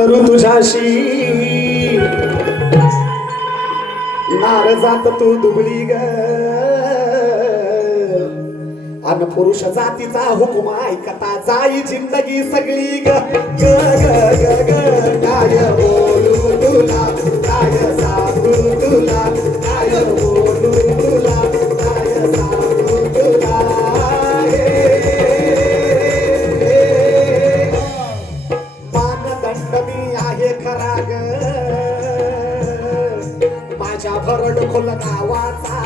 करू तुझ्याशी. नार जात तू दुबळी ग. अन पुरुष जातीचा हुकुम ऐकता जाई जिंदगी सगळी ग. ग ग ग ग काय बोलू तुला? काय सांगू तुला? काय बोलू मी खरा ग माझ्या भरड खोल गावाचा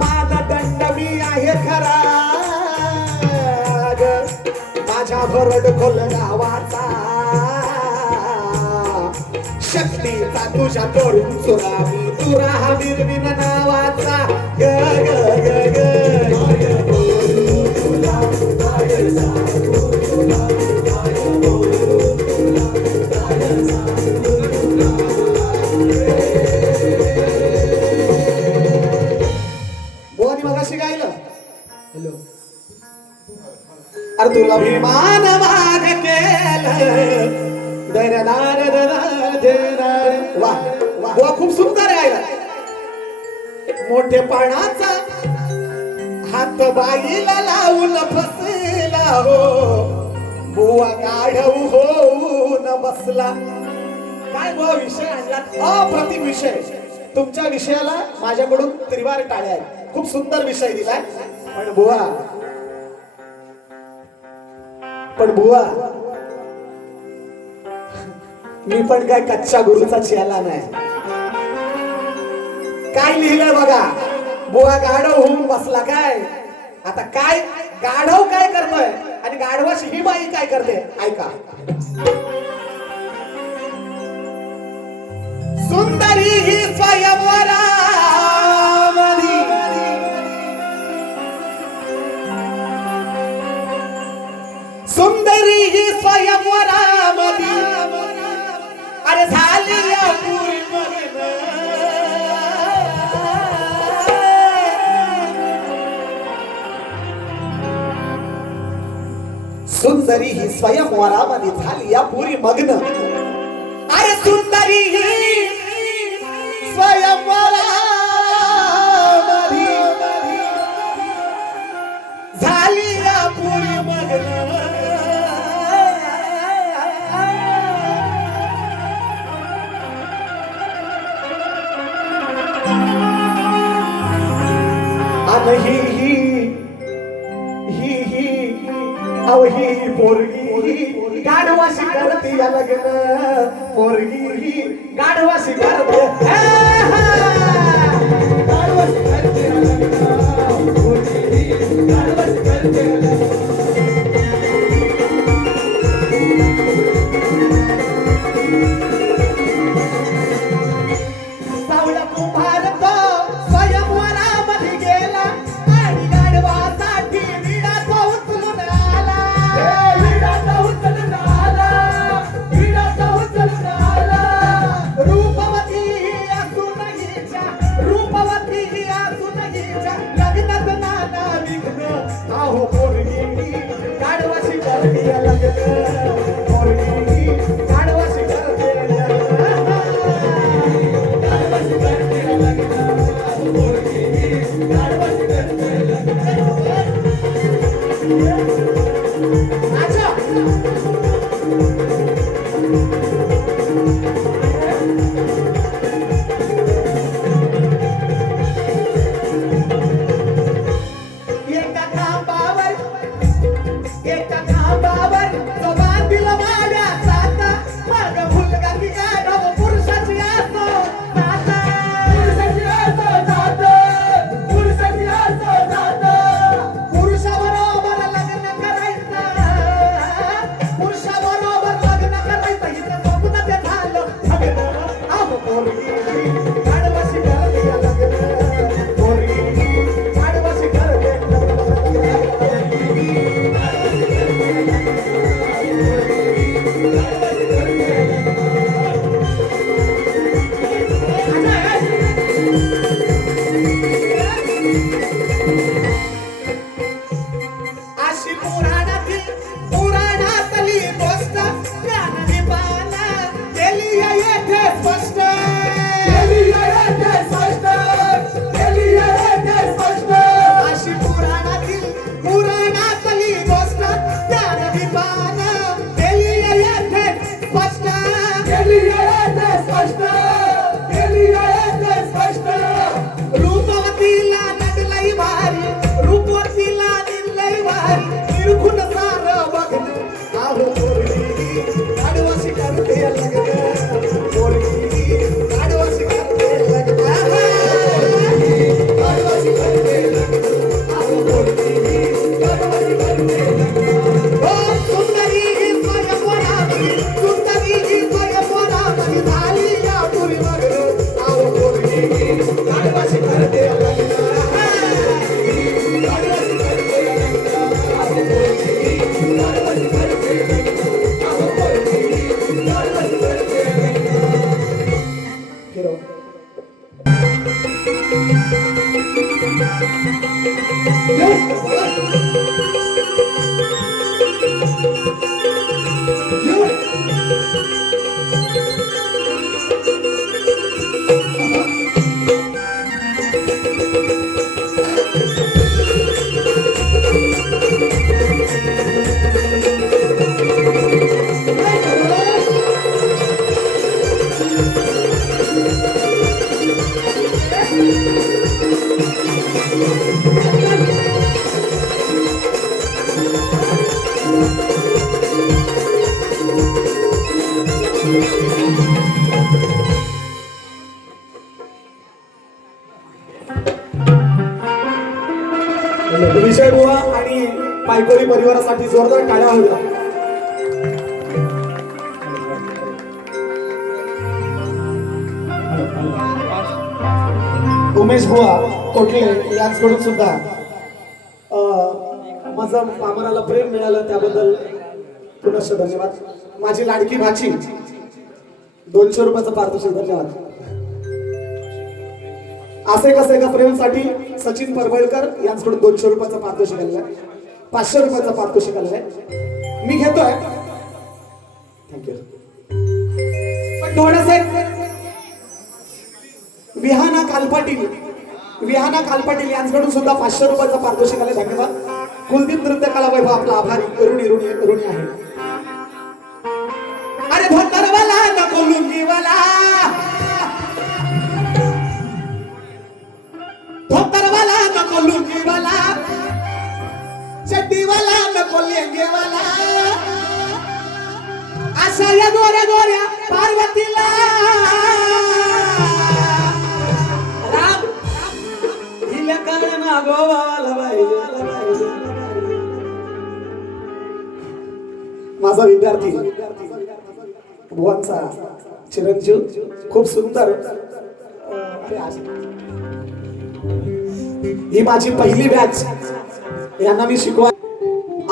मानदंड मी आहे खरा. ग माझ्या भरड खोल गावाचा शक्तीचा तुझ्या तोडून चुरा मी तुरा हा बिरबिन नावाचा. ग. अरे तुला विमान माग केलं वा खूप सुंदर आहे मोठेपणाचा हात बाईला लावून फसला हो. बुवा काढऊ हो न बसला. काय बुवा विषय आणला? अप्रतिम विषय. तुमच्या विषयाला माझ्याकडून त्रिवार टाळ्या आहेत. खूप सुंदर विषय दिलाय. पण बुवा पण बुवा मी पण काय कच्च्या गुरुचा चेला नाही. काय लिहिलंय बघा? बुवा गाढव होऊन बसला काय? आता काय गाढव काय करतोय? आणि गाढवाची ही बाई काय करते? ऐका. सुंदरी ही स्वयंवरा सुंदरी ही स्वयंवरा सुंदरी ही स्वयंवरामध्ये झाली या पुरी मग्न. अरे सुंदरी ही अवही पोरगी गाढवाशी करते या लग्न पोरगी ही गाढवाशी करते. एका grupo विजय बुवा आणि पायकोरी परिवारासाठी जोरदार टाळ्या हव्या उमेश बुवा कोटले याचकडून सुद्धा माझा माझं प्रेम मिळालं त्याबद्दल पुनश्च धन्यवाद. माझी लाडकी भाची दोनशे रुपयाचं पारितोषिक धन्यवाद. असे कसं का प्रेमसाठी सचिन परबळकर यांच्याकडून दोनशे रुपयाचं पारितोषिक आलेला आहे. पाचशे रुपयाचं पारितोषिक आलेला आहे. मी घेतोय. थँक्यू पण थोडस विहाना कालपाटील विहाना कालपाटील यांच्याकडून सुद्धा पाचशे रुपयाचा पारितोषिक आले धन्यवाद. कुलदीप नृत्य कला वैभव आपला आभारी. ऋणी ऋणी ऋणी आहे. अरे धोतरवाला नको लुंगीवाला. नको लुंगीवाला चड्डीवाला नको लेंगेवाला अशा या गोऱ्या गोऱ्या पार्वतीला. राम. हिला कळलं ना गोवाला पाहिजे माझा विद्यार्थी भुवनचा चिरंजीव खूप सुंदर. अं, अरे ही माझी पहिली बॅच यांना मी शिकवा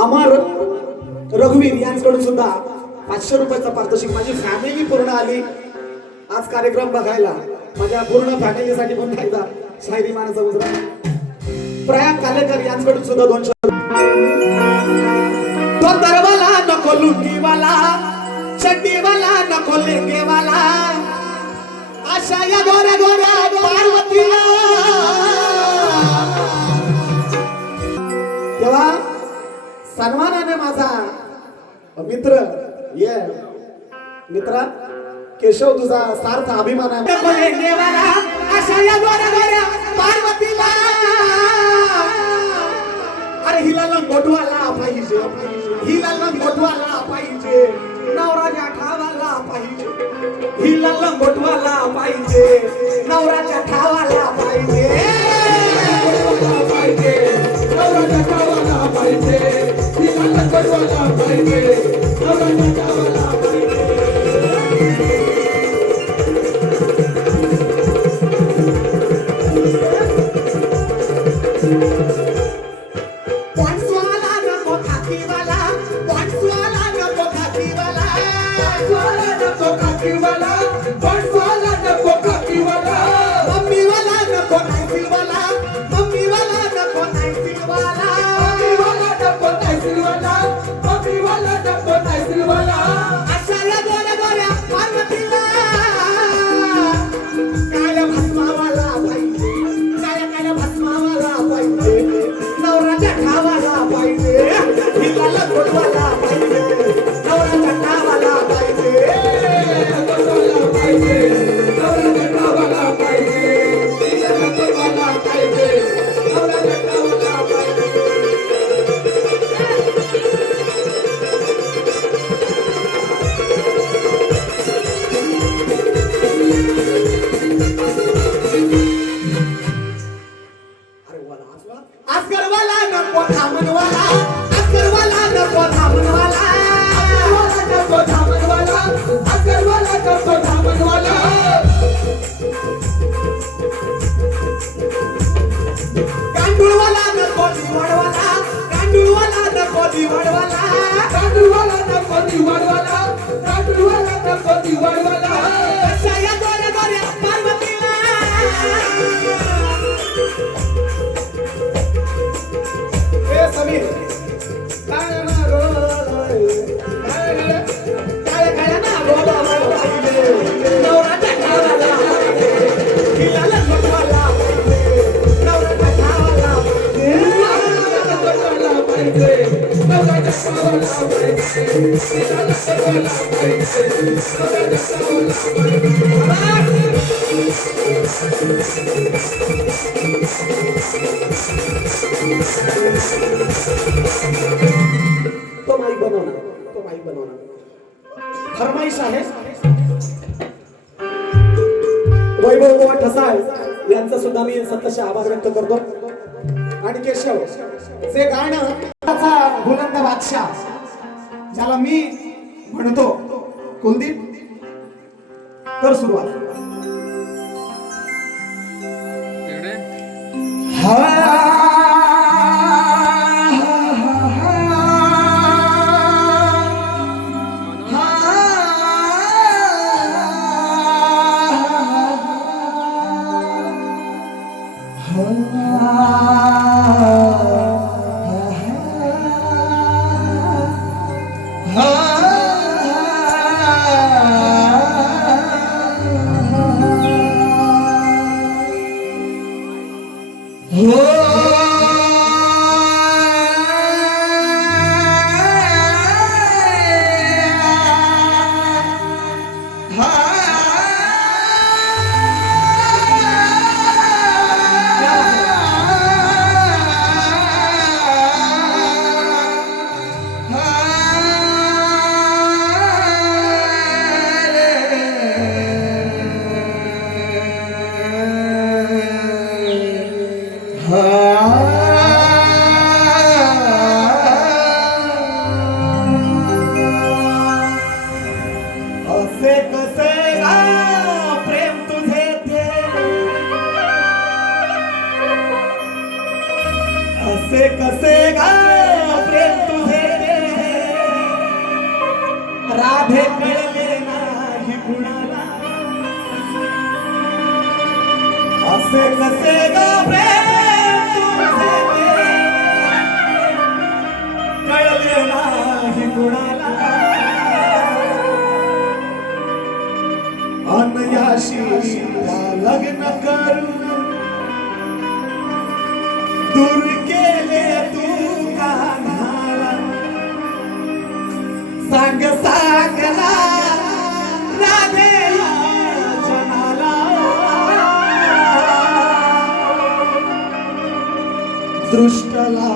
अमर रघुवीर यांच्याकडून सुद्धा पाचशे रुपयाचा पारितोषिक माझी फॅमिली पूर्ण आली. आज कार्यक्रम बघायला. माझ्या पूर्ण फॅमिलीसाठी पण एकदा शायरी मानाचा उजरा. प्रयाग कालेकर यांच्याकडून सुद्धा दोनशे तो दरवाला नको लुंगीवाला. चड्डीवाला नको लेंगेवाला. अशा या गोऱ्या मित्र ये. मित्रा केशव तुझा सार्थ अभिमान आहे. अरे हिला लंगोटवाला पाहिजे. हिला लंगोटवाला पाहिजे. नवराच्या ठावाला पाहिजे. हिला लंगोटवाला पाहिजे. नवराच्या ठावाला पाहिजे. पाहिजे नवराच्या ठावाला पाहिजे. श्रीमंत गडवाला पाहिजे. नको नको दिवाळवाला काटूरवाला नको दिवाळवाला अशा या गोऱ्या गोऱ्या पार्वतीला. ए समीर काय ना रो काय काय काय ना रो नवराच्या ठावाला. हिला लंगोटवाला नवराच्या ठावाला. गडवाला पाहिजे. नवराच्या गावाला पाहिजे. तो नाही बनवणार तो नाही बनवणार. फरमाईश आहे वैभव गोवा ठसाळ यांचा सुद्धा मी सतशे आभार व्यक्त करतो. आणि केशव जे गाणं बुलंद बादशाह ज्याला मी म्हणतो कुलदीप तर सुरुवात. कसे कसे प्रेम तुझे राधे कळले नाही कुणाला. असे कसे ग प्रेम तुझे कळले नाही कुणाला. अनयाशी लग्न करू दूर रंग सागला राधेला जनाला. दृष्टला